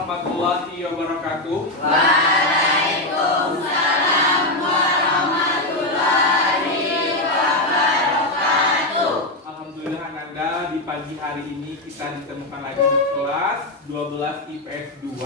Warahmatullahi wabarakatuh. Waalaikumsalam warahmatullahi wabarakatuh. Alhamdulillah Ananda, di pagi hari ini kita ditemukan lagi di kelas 12 IPS 2.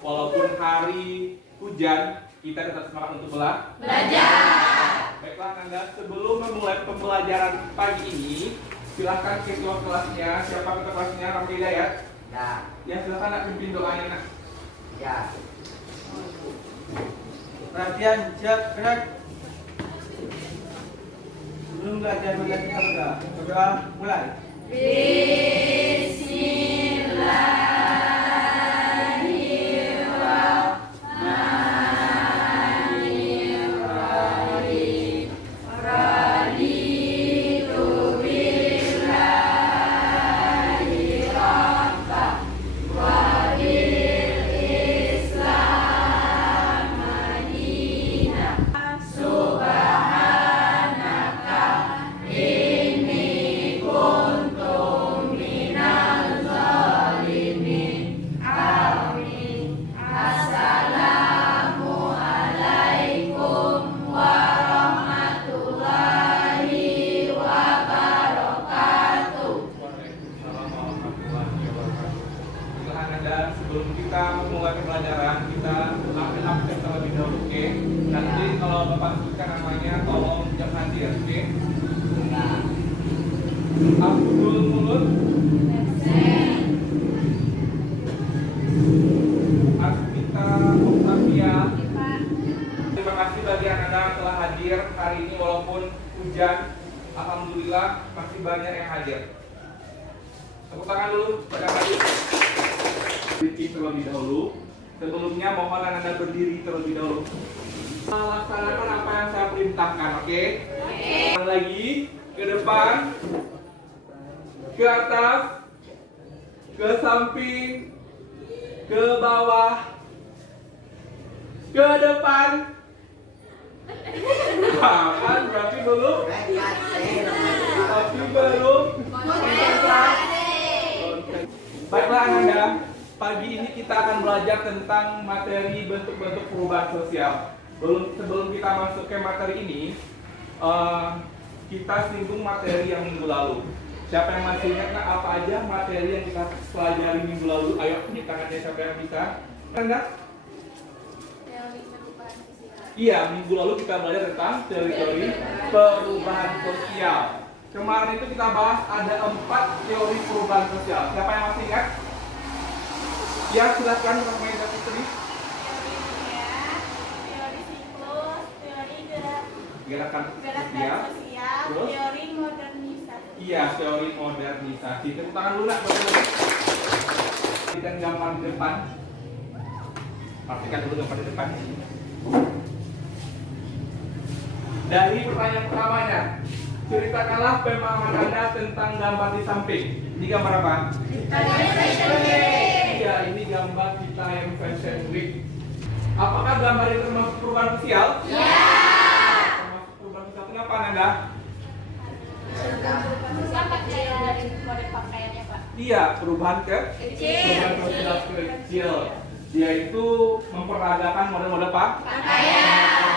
Walaupun hari hujan, kita tetap semangat untuk belajar. Baiklah Ananda, sebelum memulai pembelajaran pagi ini, silahkan ketua kelasnya. Siapa ketua kelasnya? Ramli Hidayat. Ya, silahkan nak pimpin doanya nak. Ya. Perhatian, siap, gerak. Sebelum belajar kita berdoa, mulai. Sebelum kita memulai pembelajaran, kita ambil absen terlebih dahulu, oke? Nanti kalau Bapak sebutkan namanya, tolong jangan hadir, oke? Abdul Mulut, Asmita Octavia. Terima kasih bagi Anda yang telah hadir hari ini walaupun hujan. Alhamdulillah masih banyak yang hadir. Tepuk tangan dulu pada hadir. Terlebih dahulu. Sebelumnya mohon Anda berdiri terlebih dahulu. Laksanakan apa yang saya perintahkan, oke? Lagi ke depan, ke atas, ke samping, ke bawah, ke depan. Kan berarti belum. Tapi belum. Baiklah Anda. Pagi ini kita akan belajar tentang materi bentuk-bentuk perubahan sosial. Sebelum kita masuk ke materi ini, kita singgung materi yang minggu lalu. Siapa yang masih ingat apa aja materi yang kita pelajari minggu lalu? Ayo, ini tangannya siapa yang bisa? Enggak? Teori perubahan sosial. Iya, minggu lalu kita belajar tentang teori perubahan sosial. Kemarin itu kita bahas ada 4 teori perubahan sosial. Siapa yang masih ingat? Ya, silakan Mbak Putri. Teori linear, teori siklus, teori Gerakan gerakan sosial. sosial, Terus? teori modernisasi. Iya, teori modernisasi. Tepuk tangan dulu nak. Perhatikan gambar di depan. Perhatikan dulu gambar di depan. Dari pertanyaan pertamanya, ceritakanlah pemahaman Anda tentang gambar di samping. Ini gambar apa? Iya, ini gambar kita yang fashion week. Apakah gambar itu termasuk perubahan sosial? Ya. Termasuk perubahan sosial. Kenapa Anda? Apa dari model pakaiannya, Pak? Iya, perubahan Kecil. perubahan sosial kecil. Dia itu memperagakan model-model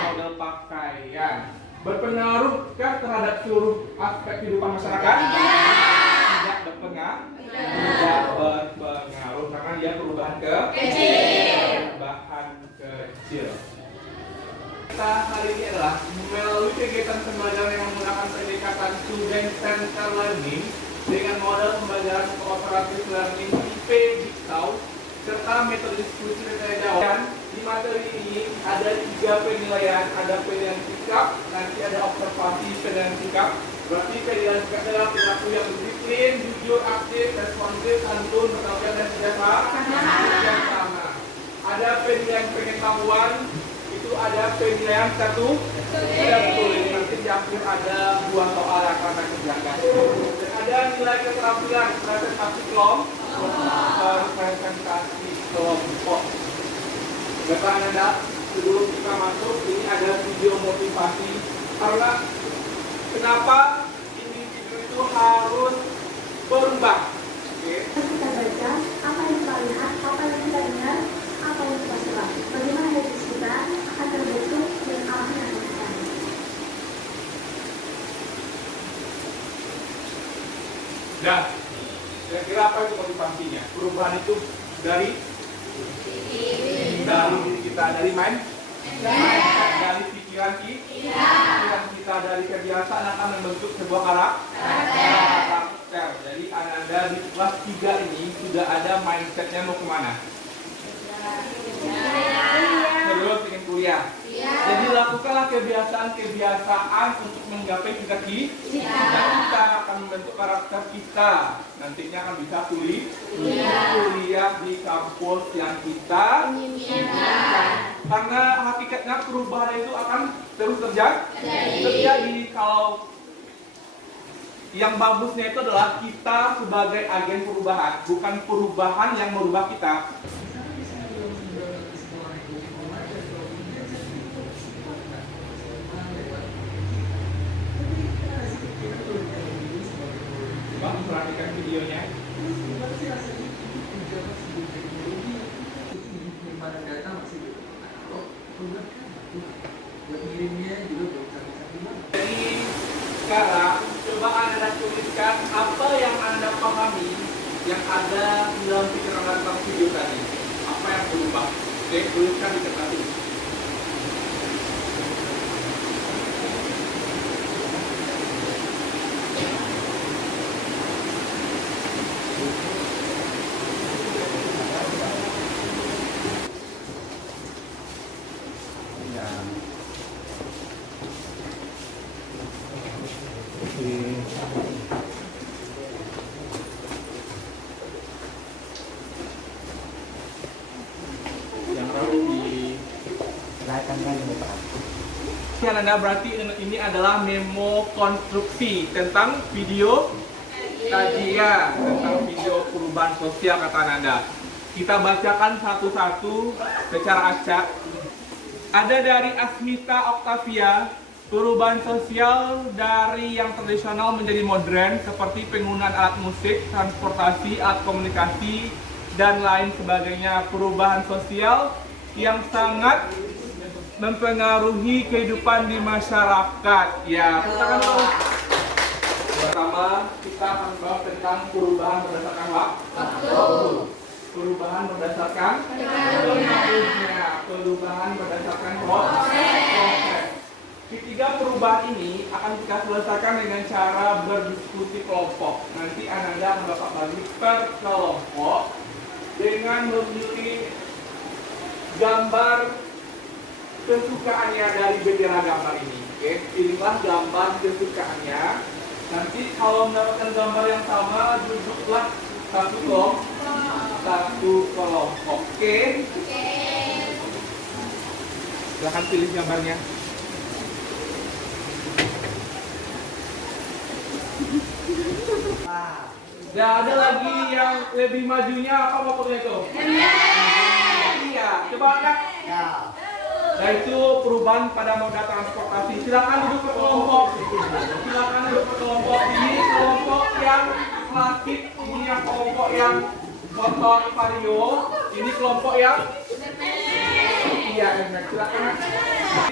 model pakaian. Berpengaruhkah terhadap seluruh aspek kehidupan masyarakat? Tidak berpengaruh. Tidak berpengaruh karena dia perubahan perubahan kecil. Kita hari ini adalah melalui kegiatan pembelajaran yang menggunakan pendekatan student center learning dengan model pembelajaran cooperative learning IP Diktaw serta metode diskusi dan tanya jawab. Dan di materi ini ada 3 penilaian, ada penilaian sikap, nanti ada observasi penilaian sikap. Berarti penilaian sikap adalah perilaku yang disiplin, jujur, aktif, responsif, santun, bertanggung jawab dan bijaksana. Ada penilaian pengetahuan, itu ada penilaian satu tidak tulis. Nanti di akhir ada 2 soal yang akan dikerjakan. Dan ada nilai keterampilan presentasi kelompok. Bapak Anda, sebelum kita masuk, ini ada video motivasi. Karena kenapa individu itu harus berubah? Oke. Kita baca apa yang kita lihat, apa yang kita dengar, apa itu motivasinya? Perubahan itu dari diri kita, dari dari pikiran kita, dari kebiasaan akan membentuk sebuah karakter. Jadi Ananda di kelas 3 ini sudah ada mindsetnya mau kemana? Terus ingin kuliah. Jadi lakukanlah kebiasaan untuk menggapai cita-cita kita, akan membentuk karakter kita. Nantinya akan bisa kuliah di kampus yang kita inginkan. Karena hakikatnya perubahan itu akan terus terjadi. Kalau yang bagusnya itu adalah kita sebagai agen perubahan, bukan perubahan yang merubah kita. Bang, perhatikan videonya. Jadi sekarang coba Anda tuliskan apa yang Anda pahami yang ada di dalam pikiran Anda tentang video tadi. Apa yang berubah? Oke, tuliskan di kertas ini. Yang rapi. Anda berarti ini adalah memo konstruksi tentang video kajian tentang video perubahan sosial kata Anda. Kita bacakan satu-satu secara acak. Ada dari Asmita Octavia, perubahan sosial dari yang tradisional menjadi modern seperti penggunaan alat musik, transportasi, alat komunikasi, dan lain sebagainya. Perubahan sosial yang sangat mempengaruhi kehidupan di masyarakat. Ya, kita akan bahas. Pertama, kita akan bahas tentang perubahan berdasarkan waktu. Perubahan berdasarkan perubahan berdasarkan proses. Ketiga perubahan ini akan kita selesaikan dengan cara berdiskusi kelompok. Nanti Anda akan dapat bagi per kelompok dengan memilih gambar kesukaannya dari bendera gambar ini. Oke, pilihlah gambar kesukaannya. Nanti kalau mendapatkan gambar yang sama, duduklah satu kelompok. Oke. Silahkan pilih gambarnya. Dan ada lagi yang lebih majunya, apa maksudnya itu? Iya, coba Kak. Yaitu perubahan pada moda transportasi. Silakan duduk ke kelompok. Ini kelompok yang klasik, ini yang kelompok yang motor vario, ini kelompok yang silakan.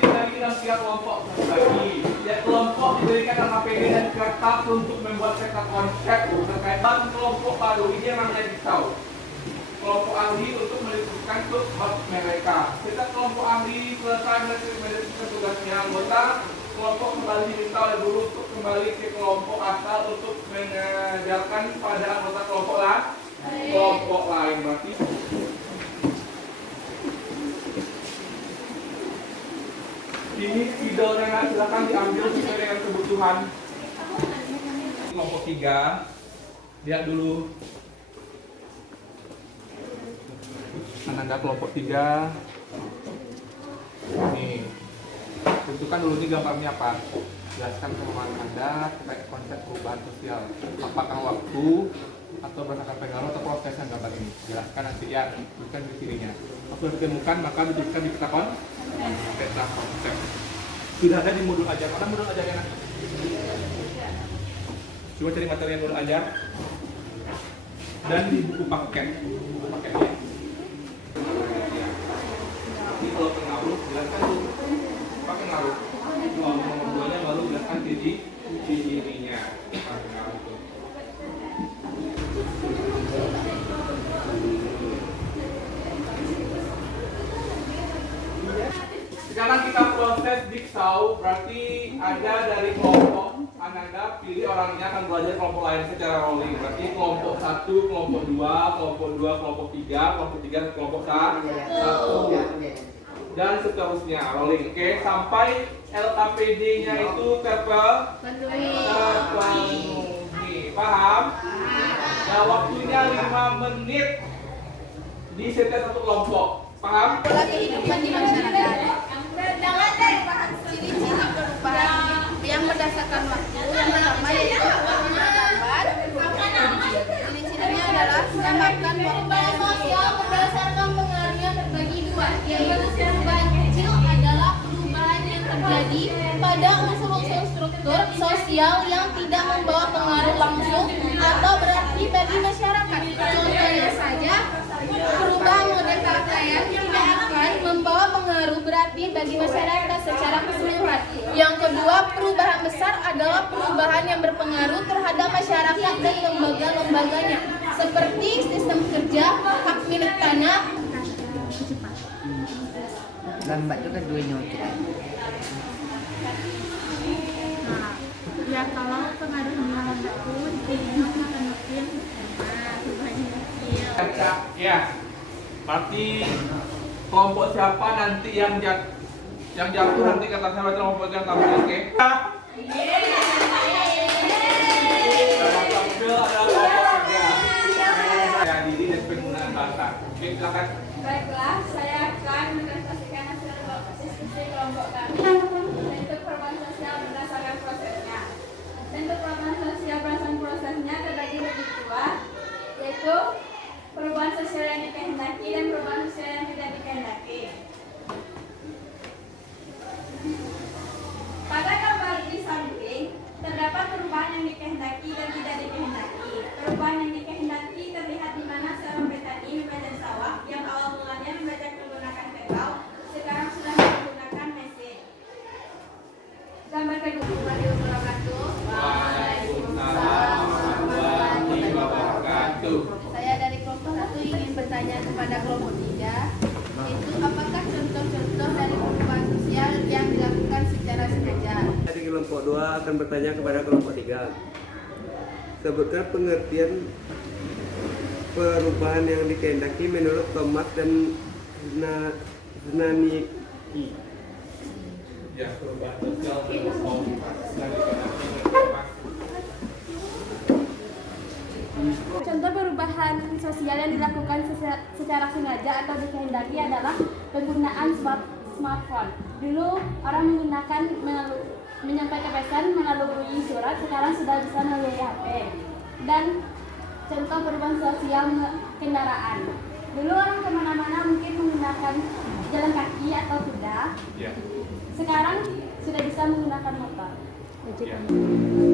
Lagi dalam 3 kelompok lagi. Ya, kelompok diberikan nama PD dan kertas untuk membuat peta konsep terkait kelompok baru ini yang namanya Disau. Kelompok ahli untuk melibatkan mereka. Kita kelompok ahli selesai melakukan tugasnya, anggota kelompok kembali diminta oleh guru untuk kembali ke kelompok asal untuk mengajarkan pada anggota kelompok lain. Berarti ini idolnya silakan diambil sesuai dengan kebutuhan. Kelompok 3, lihat dulu. Anda kelompok 3. Nih, tentukan dulu nih gambarnya apa. Jelaskan pemahaman Anda terkait konsep perubahan sosial. Apakah waktu atau berdasarkan pengaruh atau proses yang gambar ini. Jelaskan nanti ya, bukan di sininya. Apabila ditemukan maka dituliskan di peta konsep. Sudah ada di modul ajar. Mana modul ajarnya nanti? Coba cari materi yang modul ajar. Dan di buku paket. Buku paketnya. Ini kalau pengaruh, jelaskan dulu. Apa pengaruh? Nomor 2-nya baru jelaskan ciri-cirinya. Pengaruh itu. Sekarang kita proses jigsaw, berarti ada dari kelompok Ananda pilih orangnya akan belajar kelompok lain secara rolling. Berarti kelompok 1, kelompok 2, kelompok 2, kelompok 3, kelompok 1 dan seterusnya rolling. Oke, sampai LKPD-nya itu terpenuhi. Paham? Nah, waktunya 5 menit di setiap satu kelompok. Paham? Pola kehidupan di masyarakat. Ciri-ciri perubahan yang berdasarkan waktu. Yang pertama yaitu perubahan lambat. Ciri-cirinya adalah menambahkan waktu sosial berdasarkan pengaruh yang terbagi dua. Yaitu perubahan kecil adalah perubahan yang terjadi pada unsur-unsur struktur sosial yang tidak membawa pengaruh langsung atau berarti bagi masyarakat. Contohnya saja, perubahan model pakaian tidak akan membawa pengaruh berarti bagi masyarakat secara keseluruhan. Yang kedua, perubahan besar adalah perubahan yang berpengaruh terhadap masyarakat dan lembaga-lembaganya, seperti sistem kerja, hak milik tanah. Lambat itu kan dua nyoto. Ya kalau pengaruhnya lambat pun ini pengertian perubahannya kecil. Ya, berarti kelompok siapa nanti yang jatuh nanti kata saya kelompok yang tampil, oke? Saya diri dan penggunaan bahasa. Oke, silakan. Baiklah, saya akan menpresentasikan hasil diskusi kelompok kami. Bentuk perubahan sosial berdasarkan prosesnya. Bentuk perubahan sosial berdasarkan prosesnya terbagi menjadi dua, yaitu perubahan sosial yang dikehendaki dan perubahan sosial yang tidak dikehendaki. Pada gambar di samping terdapat perubahan yang dikehendaki dan tidak dikehendaki. Perubahan yang dikehendaki terlihat di mana seorang petani membajak sawah yang awal mulanya membajak menggunakan pekau, sekarang sudah menggunakan mesin. Gambar kedua. Waalaikumsalam warahmatullahi wabarakatuh. Saya dari kelompok 1 ingin bertanya kepada kelompok 3, itu apakah contoh-contoh dari perubahan sosial yang dilakukan secara sengaja? Dari kelompok 2 akan bertanya kepada kelompok 3. Sebutkan pengertian perubahan yang dikehendaki menurut Thomas dan Znaniki. Ya, perubahan sosial menurut Thomas dan Contoh perubahan sosial yang dilakukan secara sengaja atau dikehendaki adalah penggunaan smartphone. Dulu orang menggunakan menyampaikan pesan melalui surat, sekarang sudah bisa melalui HP. Dan contoh perubahan sosial kendaraan. Dulu orang kemana-mana mungkin menggunakan jalan kaki atau kuda. Ya. Sekarang sudah bisa menggunakan motor. Ya.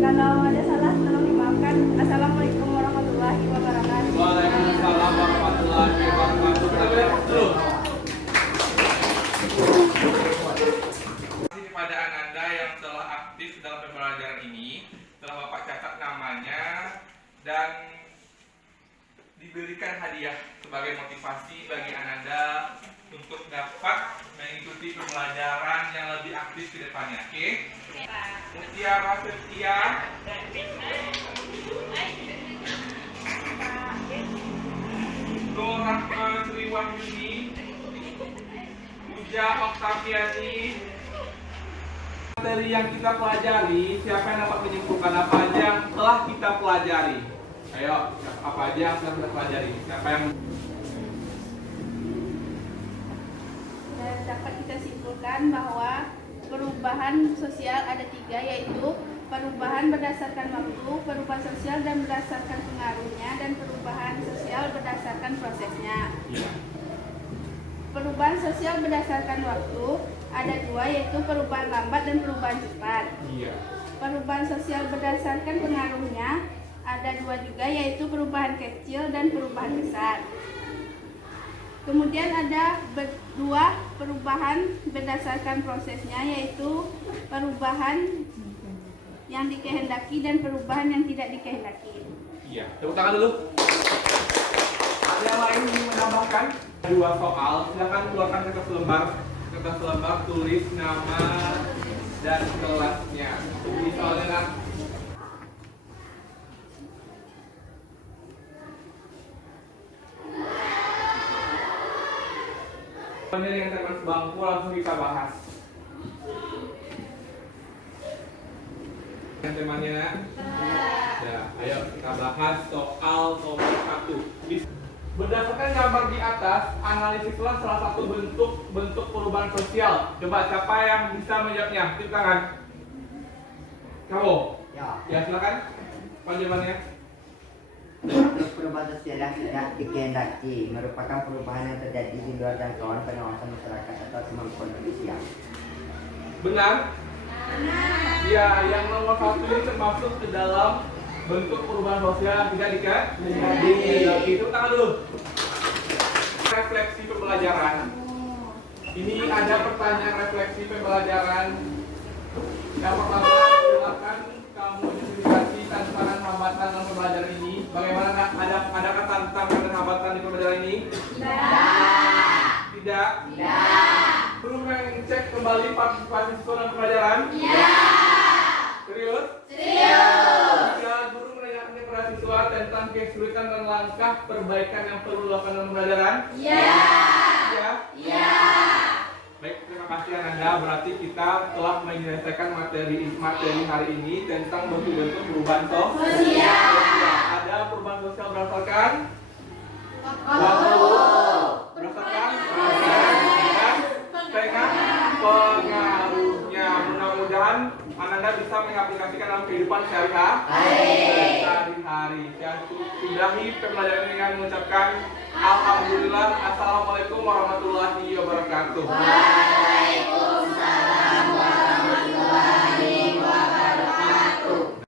Kalau ada salah, tolong dimaafkan. Assalamualaikum warahmatullahi wabarakatuh. Waalaikumsalam warahmatullahi wabarakatuh. Kita lihat dulu. Terima kasih kepada Ananda yang telah aktif dalam pembelajaran ini. Telah Bapak catat namanya dan diberikan hadiah sebagai motivasi bagi Ananda untuk dapat mengikuti pembelajaran yang lebih aktif ke depannya. Oke? Mutiara Setia, Nur Rahma Sri Wahyuni, Uja Oktaviani. Materi yang kita pelajari, siapa yang dapat menyimpulkan apa aja yang telah kita pelajari? Ayo, apa aja yang telah kita pelajari? Siapa yang Dan dapat kita simpulkan bahwa perubahan sosial ada 3, yaitu perubahan berdasarkan waktu, perubahan sosial dan berdasarkan pengaruhnya, dan perubahan sosial berdasarkan prosesnya. Perubahan sosial berdasarkan waktu ada 2, yaitu perubahan lambat dan perubahan cepat. Iya. Perubahan sosial berdasarkan pengaruhnya ada 2 juga, yaitu perubahan kecil dan perubahan besar. Kemudian ada 2 perubahan berdasarkan prosesnya, yaitu perubahan yang dikehendaki dan perubahan yang tidak dikehendaki. Iya. Tepuk tangan dulu. Ada yang lain yang ingin menambahkan? 2 soal, silakan keluarkan kertas lembar. kertas lembar tulis nama dan kelasnya. Ini soalnya nak. Yang teman sebangku langsung kita bahas. Yang temannya, ya, ayo kita bahas soal nomor 1. Berdasarkan gambar di atas, analisislah salah satu bentuk perubahan sosial. Coba siapa yang bisa menjawabnya? Tepuk tangan. Kamu? Ya. Ya silakan. Panjangannya. Bentuk perubahan sosial yang tidak dikehendaki merupakan perubahan yang terjadi di luar jangkauan pengawasan masyarakat atau kemampuan manusia. Benar? Ya, yang nomor 1 ini termasuk ke dalam bentuk perubahan sosial yang tidak dikehendaki. Itu tangan dulu. Refleksi pembelajaran. Ini ada pertanyaan refleksi pembelajaran. Yang pertama, silakan kamu identifikasi tantangan hambatan dalam pembelajaran ini. Bagaimana adakah tantangan dan hambatan di pembelajaran ini? Tidak. Perlu mengecek kembali partisipasi siswa dalam pembelajaran? Serius? Jika guru menanyakan kepada siswa tentang kesulitan dan langkah perbaikan yang perlu dilakukan dalam pembelajaran? Ya. Baik, terima kasih Ananda. Berarti kita telah menyelesaikan materi hari ini tentang bentuk-bentuk perubahan sosial. Ada perubahan sosial berdasarkan waktu, berdasarkan dan pengaruhnya. Mudah-mudahan Ananda bisa mengaplikasikan dalam kehidupan sehari-hari. Saya sudahi pembelajaran dengan mengucapkan Alhamdulillah. Assalamualaikum warahmatullahi wabarakatuh.